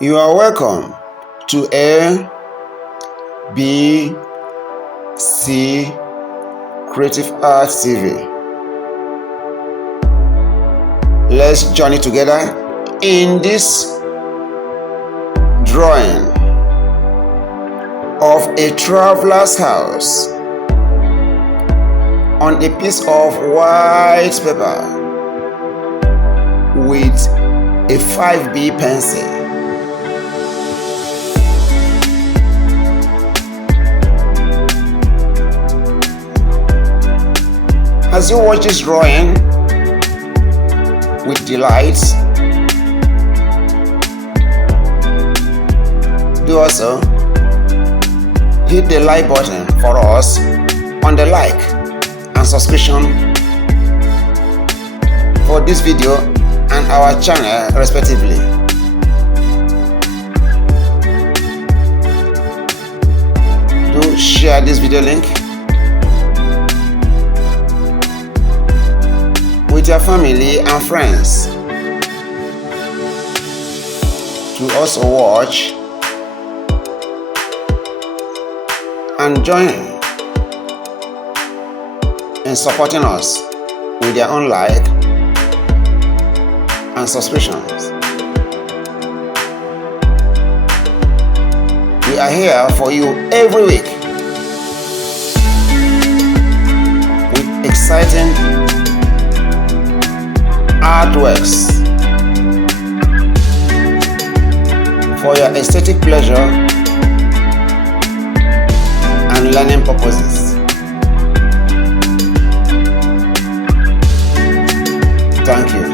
You are welcome to A, B, C Creative Arts TV. Let's journey together in this drawing of a traveler's house on a piece of white paper with a 5B pencil. As you watch this drawing with delight, do also hit the like button for us on the like and subscription for this video and our channel respectively. Do share this video link with your family and friends to also watch and join in supporting us with their own like and subscriptions. We are here for you every week with exciting artworks for your aesthetic pleasure and learning purposes. Thank you.